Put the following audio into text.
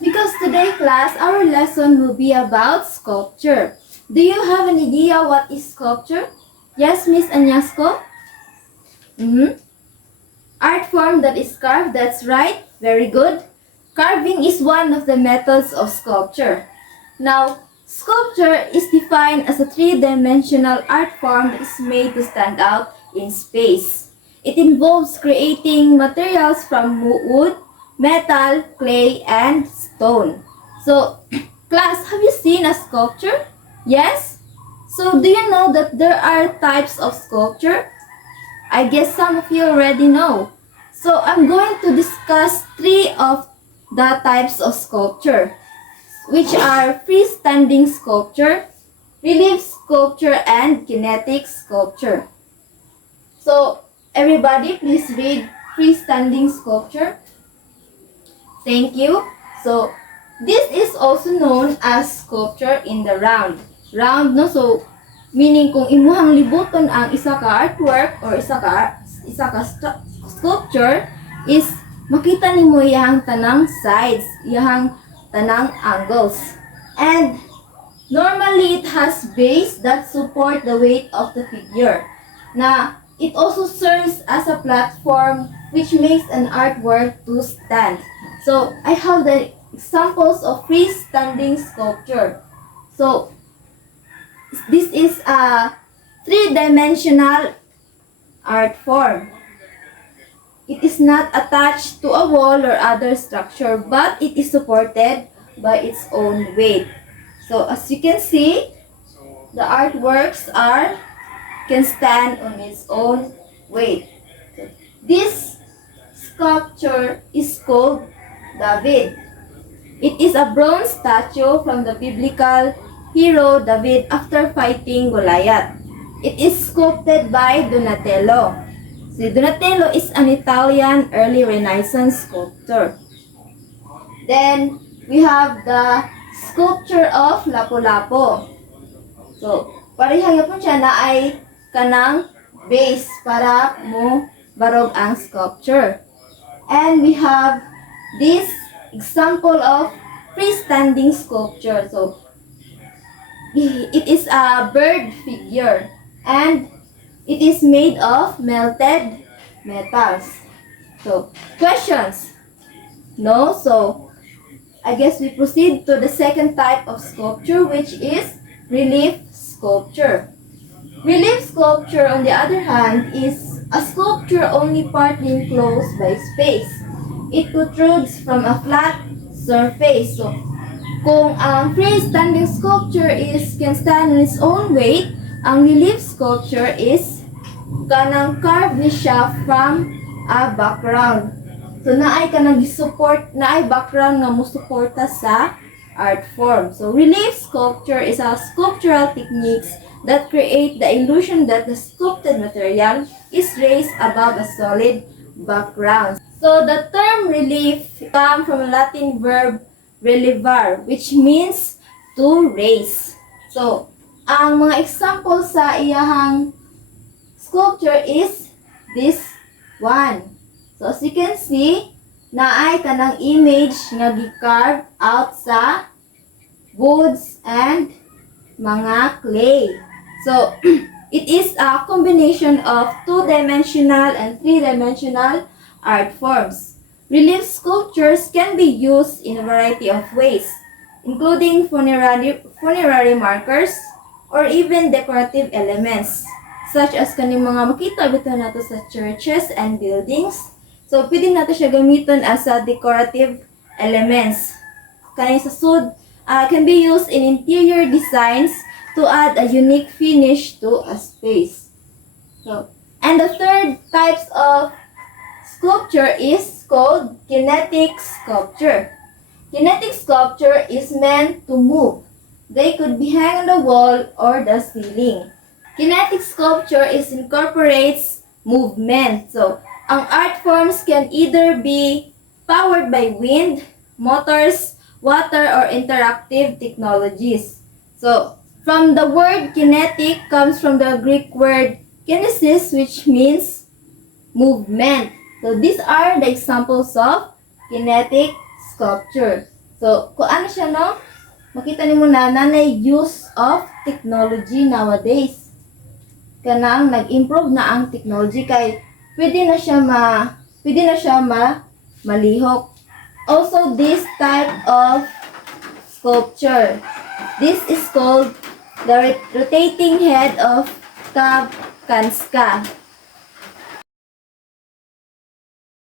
Because today, class, our lesson will be about sculpture. Do you have an idea what is sculpture? Yes, Miss Anyasco? Art form that is carved, that's right. Very good. Carving is one of the methods of sculpture. Now, sculpture is defined as a three-dimensional art form that is made to stand out in space. It involves creating materials from wood, metal, clay, and stone. So, class, have you seen a sculpture? Yes? So, do you know that there are types of sculpture? I guess some of you already know. So, I'm going to discuss three of the types of sculpture, which are freestanding sculpture, relief sculpture, and kinetic sculpture. So, everybody, please read freestanding sculpture. Thank you. So, this is also known as sculpture in the round. Round, no? So, meaning kung imuhang libuton ang isa ka artwork or isa ka sculpture is makita nimo iyang tanang sides, iyang tanang angles. And normally it has base that support the weight of the figure. Na it also serves as a platform which makes an artwork to stand. So I have the examples of freestanding sculpture. So this is a three-dimensional art form. It is not attached to a wall or other structure, but it is supported by its own weight. So as you can see, the artworks can stand on its own weight. So, this sculpture is called David. It is a bronze statue from the biblical hero David after fighting Goliath. It is sculpted by Donatello. Si Donatello is an Italian early Renaissance sculptor. Then, we have the sculpture of Lapu-Lapu. So, parehang po siya na ay kanang base para mo barog ang sculpture. And we have this example of freestanding sculpture. So, it is a bird figure and it is made of melted metals. So, questions? No? So, I guess we proceed to the second type of sculpture, which is relief sculpture. Relief sculpture, on the other hand, is a sculpture only partly enclosed by space. It protrudes from a flat surface. So, kung ang freestanding sculpture can stand on its own weight, ang relief sculpture is kanang carved ni siya from a background. So, naay kanang support, naay background nga musuporta sa art form. So, relief sculpture is a sculptural techniques that create the illusion that the sculpted material is raised above a solid background. So, the term relief comes from a Latin verb relevar, which means to raise. So, ang mga example sa iyahang sculpture is this one. So, as you can see, naay kanang image nga gi-carve out sa woods and mga clay. So, it is a combination of two-dimensional and three-dimensional art forms. Relief sculptures can be used in a variety of ways, including funerary markers or even decorative elements, such as kaning mga makita bitaw nato sa churches and buildings. So, pwede nato siya gamiton as a decorative elements. Kaning sa sud, can be used in interior designs to add a unique finish to a space. So, and the third types of sculpture is called kinetic sculpture. Kinetic sculpture is meant to move. They could be hung on the wall or the ceiling. Kinetic sculpture incorporates movement. So, ang art forms can either be powered by wind, motors, water, or interactive technologies. So, from the word kinetic comes from the Greek word kinesis, which means movement. So, these are the examples of kinetic sculpture. So, kung ano siya, no? Makita nimo na nanay use of technology nowadays. Kanang nag-improve na ang technology kay pwede na siya malihok. Also, this type of sculpture. This is called the rotating head of Kanska.